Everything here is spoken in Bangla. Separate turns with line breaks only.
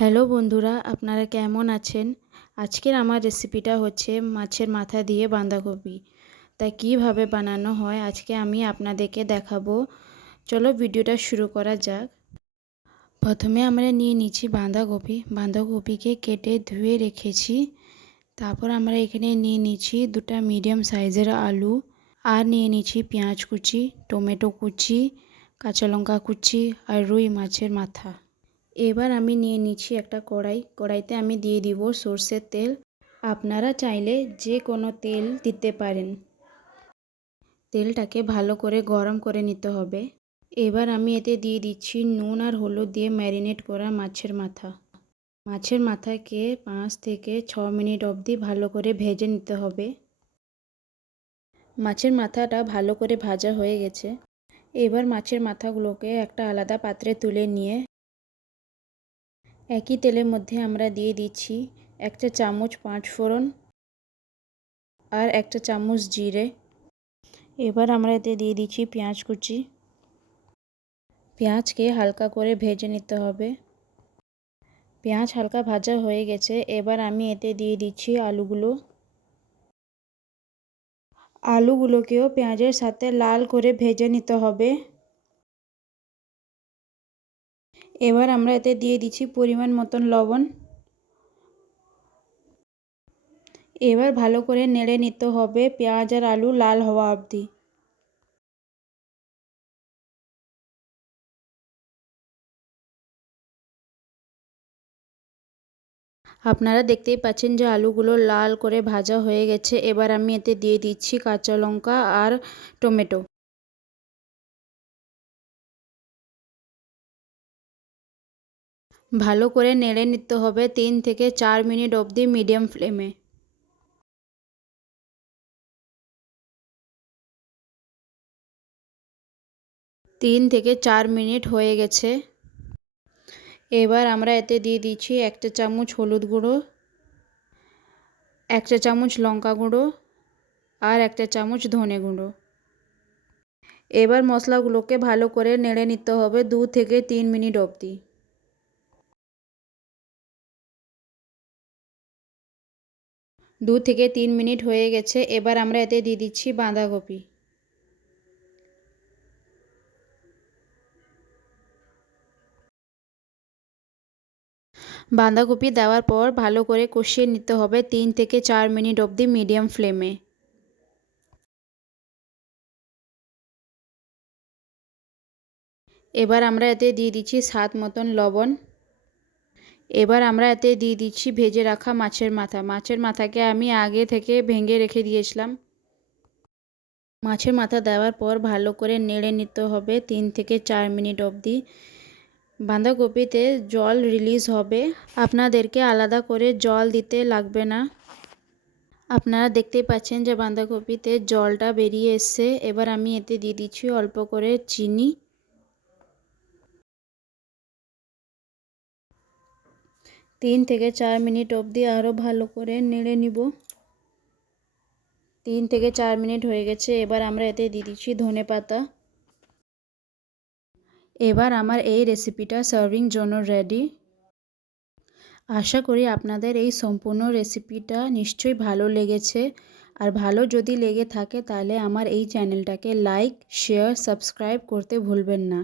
হ্যালো বন্ধুরা, আপনারা কেমন আছেন? আজকের আমার রেসিপিটা হচ্ছে মাছের মাথা দিয়ে বাঁধাকপি। তা কীভাবে বানানো হয় আজকে আমি আপনাদেরকে দেখাবো। চলো ভিডিওটা শুরু করা যাক। প্রথমে আমরা নিয়ে নিচ্ছি বাঁধাকপি। বাঁধাকপিকে কেটে ধুয়ে রেখেছি। তারপর আমরা এখানে নিয়ে নিচ্ছি দুটা মিডিয়াম সাইজের আলু। আর নিয়ে নিচ্ছি পেঁয়াজ কুচি, টমেটো কুচি, কাঁচা লঙ্কা কুচি আর রুই মাছের মাথা। এবার আমি নিয়ে নিচ্ছি একটা কড়াই। কড়াইতে আমি দিয়ে দিব সর্ষের তেল। আপনারা চাইলে যে কোনো তেল দিতে পারেন। তেলটাকে ভালো করে গরম করে নিতে হবে। এবার আমি এতে দিয়ে দিচ্ছি নুন আর হলুদ দিয়ে ম্যারিনেট করা মাছের মাথা। মাছের মাথাকে পাঁচ থেকে ছ মিনিট অবধি ভালো করে ভেজে নিতে হবে। মাছের মাথাটা ভালো করে ভাজা হয়ে গেছে। এবার মাছের মাথাগুলোকে একটা আলাদা পাত্রে তুলে নিয়ে একই তেলের মধ্যে আমরা দিয়ে দিচ্ছি একটা চামচ পাঁচ ফোড়ন আর একটা চামচ জিরে। এবার আমরা এতে দিয়ে দিচ্ছি পেঁয়াজ কুচি। পেঁয়াজকে হালকা করে ভেজে নিতে হবে। পেঁয়াজ হালকা ভাজা হয়ে গেছে, এবার আমি এতে দিয়ে দিচ্ছি আলুগুলো। আলুগুলোকেও পেঁয়াজের সাথে লাল করে ভেজে নিতে হবে। এবার আমরা এতে দিয়ে দিচ্ছি পরিমাণ মতন লবণ। এবার ভালো করে নেড়ে নিতে হবে, পেঁয়াজ আর আলু লাল হওয়া অবধি। আপনারা দেখতেই পাচ্ছেন যে আলুগুলো লাল করে ভাজা হয়ে গেছে। এবার আমি এতে দিয়ে দিচ্ছি কাঁচা লঙ্কা আর টমেটো। ভালো করে নেড়ে নিতে হবে তিন থেকে চার মিনিট অবধি মিডিয়াম ফ্লেমে। তিন থেকে চার মিনিট হয়ে গেছে। এবার আমরা এতে দিয়ে দিচ্ছি একটা চামচ হলুদ গুঁড়ো একটা চামচ লঙ্কা গুঁড়ো আর একটা চামচ ধনে গুঁড়ো। এবার মশলাগুলোকে ভালো করে নেড়ে নিতে হবে দু থেকে তিন মিনিট অবধি। দু থেকে তিন মিনিট হয়ে গেছে, এবার আমরা এতে দিয়ে দিচ্ছি বাঁধাকপি। বাঁধাকপি দেওয়ার পর ভালো করে কষিয়ে নিতে হবে তিন থেকে চার মিনিট অবধি মিডিয়াম ফ্লেমে। এবার আমরা এতে দিয়ে দিচ্ছি স্বাদ মতন লবণ। এবার আমরা এতে দিয়ে দিচ্ছি ভেজে রাখা মাছের মাথা। মাছের মাথাকে আমি আগে থেকে ভেঙে রেখে দিয়েছিলাম। মাছের মাথা দেওয়ার পর ভালো করে নেড়ে নিতে হবে তিন থেকে চার মিনিট অবধি। বাঁধাকপিতে জল রিলিজ হবে। আপনাদেরকে আলাদা করে জল দিতে লাগবে না। আপনারা দেখতেই পাচ্ছেন যে বাঁধাকপিতে জলটা বেরিয়ে এসছে। এবার আমি এতে দিয়ে দিচ্ছি অল্প করে চিনি। তিন থেকে চার মিনিট অবধি আরও ভালো করে নেড়ে নিব। তিন থেকে চার মিনিট হয়ে গেছে, এবার আমরা এতে দিয়ে দিচ্ছি ধনে পাতা। এবার আমার এই রেসিপিটা সার্ভিং জন্য রেডি। আশা করি আপনাদের এই সম্পূর্ণ রেসিপিটা নিশ্চয়ই ভালো লেগেছে। আর ভালো যদি লেগে থাকে, তাহলে আমার এই চ্যানেলটাকে লাইক, শেয়ার, সাবস্ক্রাইব করতে ভুলবেন না।